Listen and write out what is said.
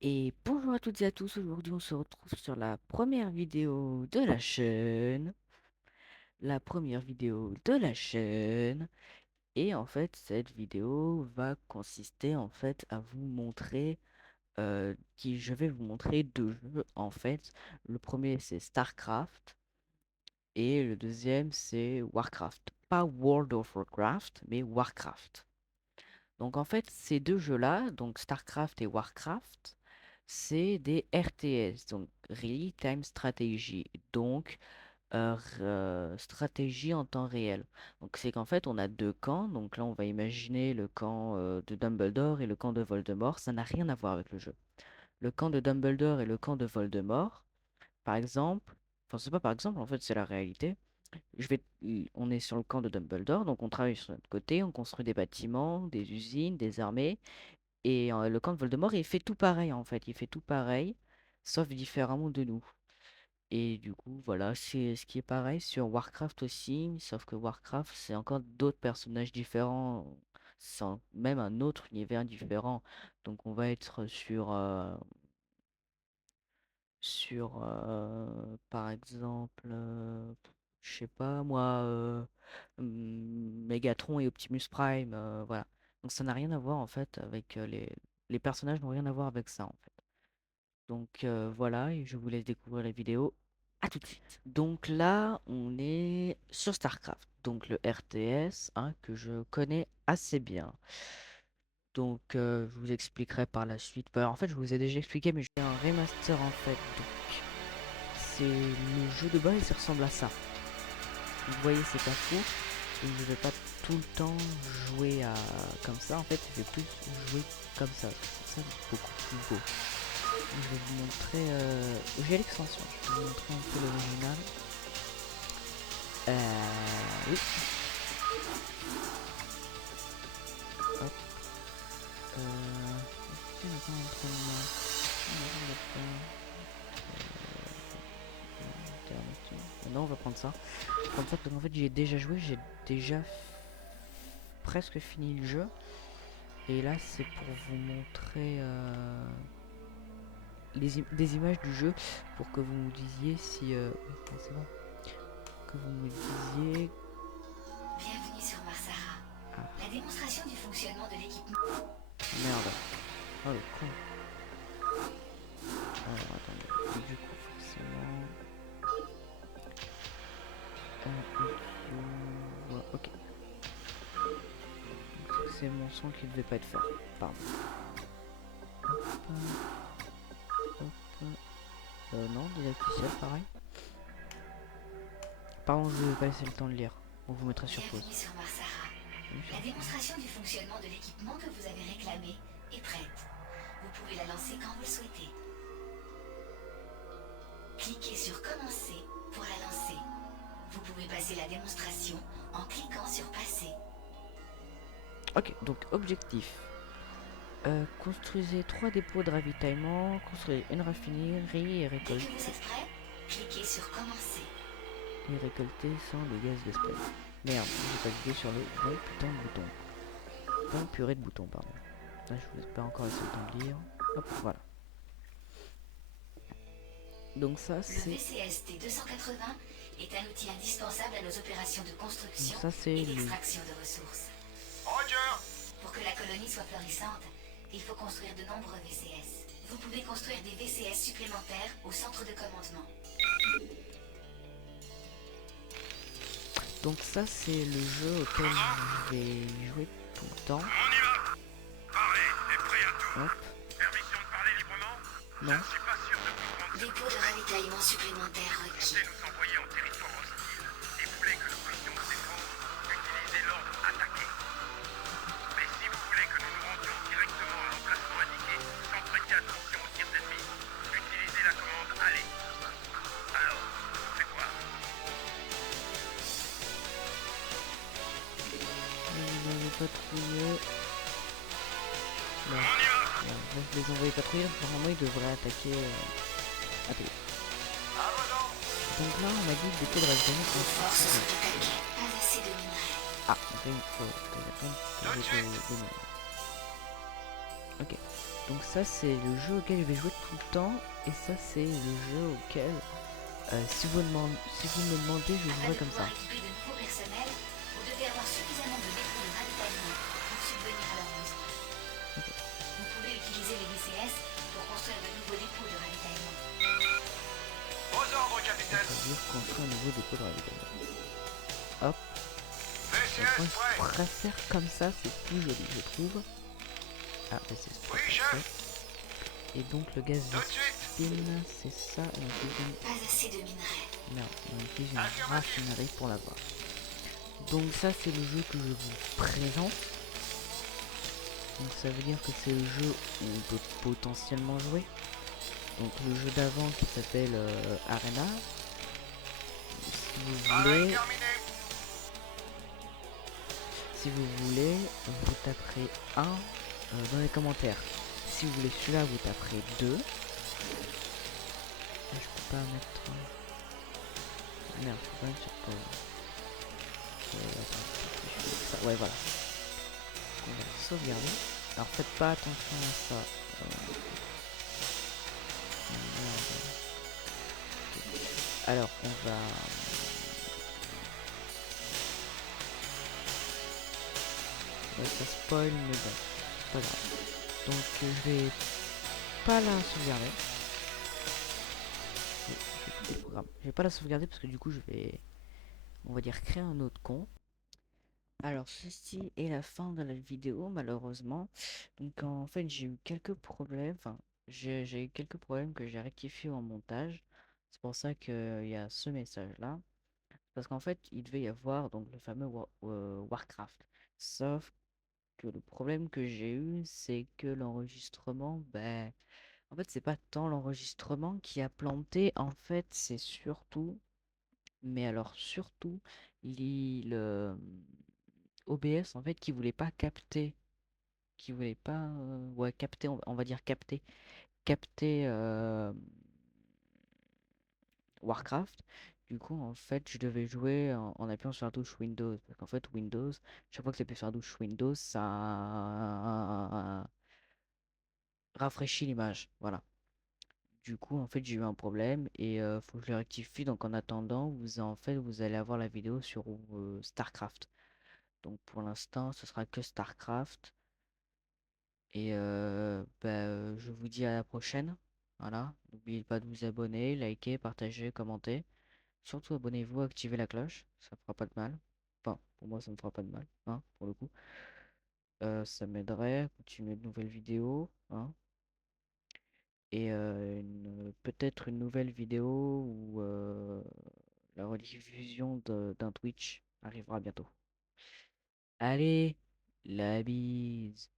Et bonjour à toutes et à tous, aujourd'hui on se retrouve sur la première vidéo de la chaîne. La première vidéo de la chaîne. Et en fait cette vidéo va consister en fait à vous montrer, je vais vous montrer deux jeux en fait. Le premier c'est StarCraft et le deuxième c'est Warcraft. Pas World of Warcraft mais Warcraft. Donc en fait, ces deux jeux-là, donc StarCraft et Warcraft, c'est des RTS, donc Real Time Strategy, donc stratégie en temps réel. Donc c'est qu'en fait, on a deux camps, donc là on va imaginer le camp de Dumbledore et le camp de Voldemort, ça n'a rien à voir avec le jeu. Le camp de Dumbledore et le camp de Voldemort, par exemple, enfin c'est pas par exemple, en fait c'est la réalité. On est sur le camp de Dumbledore, donc on travaille sur notre côté, on construit des bâtiments, des usines, des armées. Et le camp de Voldemort, il fait tout pareil en fait. Il fait tout pareil, sauf différemment de nous. Et du coup, voilà, c'est ce qui est pareil sur Warcraft aussi, sauf que Warcraft, c'est encore d'autres personnages différents, c'est même un autre univers différent. Donc on va être par exemple, je sais pas moi, Megatron et Optimus Prime, voilà. Donc ça n'a rien à voir en fait avec les personnages n'ont rien à voir avec ça en fait. Donc voilà, et je vous laisse découvrir la vidéo. À tout de suite. Donc là, on est sur StarCraft, donc le RTS, hein, que je connais assez bien. Donc je vous expliquerai par la suite. Bah, en fait, je vous ai déjà expliqué, mais j'ai un remaster en fait. Donc c'est le jeu de base, il ressemble à ça. Vous voyez, c'est pas fou. Donc je vais pas tout le temps jouer comme ça. En fait, je vais plus jouer comme ça. C'est beaucoup plus beau. Je vais vous montrer. J'ai l'extension. Je vais vous montrer un peu l'original. Oui. Hop. Est-ce qu'il y a pas un entraînement? Non, on va prendre ça. Comme ça, parce qu'en fait, j'ai déjà joué. J'ai déjà presque fini le jeu. Et là, c'est pour vous montrer des images du jeu pour que vous me disiez si. C'est bon. Que vous me disiez. Bienvenue sur Marsara. Ah, La démonstration du fonctionnement de l'équipement. merde. Oh le con. Alors attendez. Du coup, forcément. Ok. C'est mon son qui ne devait pas être fort. Pardon. Hop, hop. Non, didacticiel, pareil. Pardon, je vais pas laisser le temps de lire. On vous mettra sur pause. Bienvenue sur Marsara. La démonstration du fonctionnement de l'équipement que vous avez réclamé est prête. Vous pouvez la lancer quand vous le souhaitez. Cliquez sur Commencer pour la lancer. Vous pouvez passer la démonstration en cliquant sur Passer. Ok, donc objectif. Construisez 3 dépôts de ravitaillement, construisez une raffinerie et Dès que vous êtes prêt, cliquez sur Commencer. récolter sans le gaz d'espèce. Merde, j'ai pas cliqué sur le bon putain de bouton. Bon purée de bouton, pardon. Là, je vous laisse pas encore laisser le temps de lire. Hop, voilà. Donc ça, Le c'est... VCS T280 est un outil indispensable à nos opérations de Donc construction ça, c'est et le... d'extraction de ressources. Roger. Pour que la colonie soit florissante, il faut construire de nombreux VCS. Vous pouvez construire des VCS supplémentaires au centre de commandement. Donc ça, c'est le jeu auquel je vais jouer tout le temps. On y va. Parlez, est prêt à tout. Hop, Permission de parler librement? Je non. ne suis pas sûr de comprendre. Dépôt de ravitaillement supplémentaire Vous requis. pensez nous envoyer en territoire hostile et voulez que nous puissions nous défendre? Utilisez l'ordre attaquer. Mais si vous voulez que nous nous rendions directement à l'emplacement indiqué sans prêter attention aux tirs d'ennemis, utilisez la commande aller. Alors, on fait quoi? Vous m'avez patrouillé. Non, On y va. non, je les envoyer patrouiller. Normalement, ils devraient attaquer. Attends. À vos ordres. Donc là, on m'a dit que dépôt de ravitaillement Vos forces construit. sont attaquées. Pas assez de minerais. Ah, donc là, il faut que j'attende que j'ai Tout de suite. des minutes. Ok. Donc ça c'est le jeu auquel je vais jouer tout le temps et ça c'est le jeu auquel si vous me demandez je Afin jouerai de comme pouvoir ça. équiper de nouveaux personnels, vous devez avoir suffisamment de dépôts de ravitaillement pour subvenir à leurs besoins. Ok. Vous pouvez utiliser les VCS pour construire de nouveaux dépôts de ravitaillement. Aux ordres, Donc capitaine. ça veut dire construire un nouveau dépôt de ravitaillement. Hop. VCS Moi prêt. je préfère comme ça, c'est plus joli je trouve. Ah bah c'est Oui, parfait. chef. Et donc le gaz Tout de suite. spin c'est ça et on utilise Pas assez de minerais. une... Merde, on utilise une Affirmatif. raffinerie pour l'avoir. Donc ça c'est le jeu que je vous présente. Donc ça veut dire que c'est le jeu où on peut potentiellement jouer. Donc le jeu d'avant qui s'appelle Arena. Si vous Travail voulez, terminé. vous taperez un dans les commentaires. Si vous voulez celui-là, vous taperez 2. Là, je peux pas mettre. Merde, je peux pas mettre sur pause. Attends, je fais ça. Ouais, voilà. On va sauvegarder. Alors faites pas attention à ça. Merde. Alors on va. Ouais, ça spoil, mais bon, c'est pas grave. Donc je vais pas la sauvegarder. Je vais quitter le programme. Je vais pas la sauvegarder parce que du coup je vais, on va dire, créer un autre compte. Alors ceci est la fin de la vidéo malheureusement. Donc en fait j'ai eu quelques problèmes. Enfin j'ai eu quelques problèmes que j'ai rectifié en montage. C'est pour ça qu'il y a ce message là. Parce qu'en fait il devait y avoir donc le fameux Warcraft. Sauf que le problème que j'ai eu, c'est que l'enregistrement, ben, en fait, c'est pas tant l'enregistrement qui a planté, en fait, c'est surtout, mais alors surtout, le OBS, en fait, qui voulait pas capter, qui voulait pas, ouais, capter, on va dire capter Warcraft. Du coup, en fait, je devais jouer en appuyant sur la touche Windows. Parce qu'en fait, Windows, chaque fois que j'appuie sur la touche Windows, ça rafraîchit l'image. Voilà. Du coup, en fait, j'ai eu un problème et faut que je le rectifie. Donc, en attendant, vous allez avoir la vidéo sur StarCraft. Donc, pour l'instant, ce sera que StarCraft. Et je vous dis à la prochaine. Voilà. N'oubliez pas de vous abonner, liker, partager, commenter. Surtout, abonnez-vous, activez la cloche. Ça fera pas de mal. Enfin, pour moi, ça ne fera pas de mal, hein, pour le coup. Ça m'aiderait à continuer de nouvelles vidéos, hein. Et peut-être une nouvelle vidéo où la rediffusion d'un Twitch arrivera bientôt. Allez, la bise.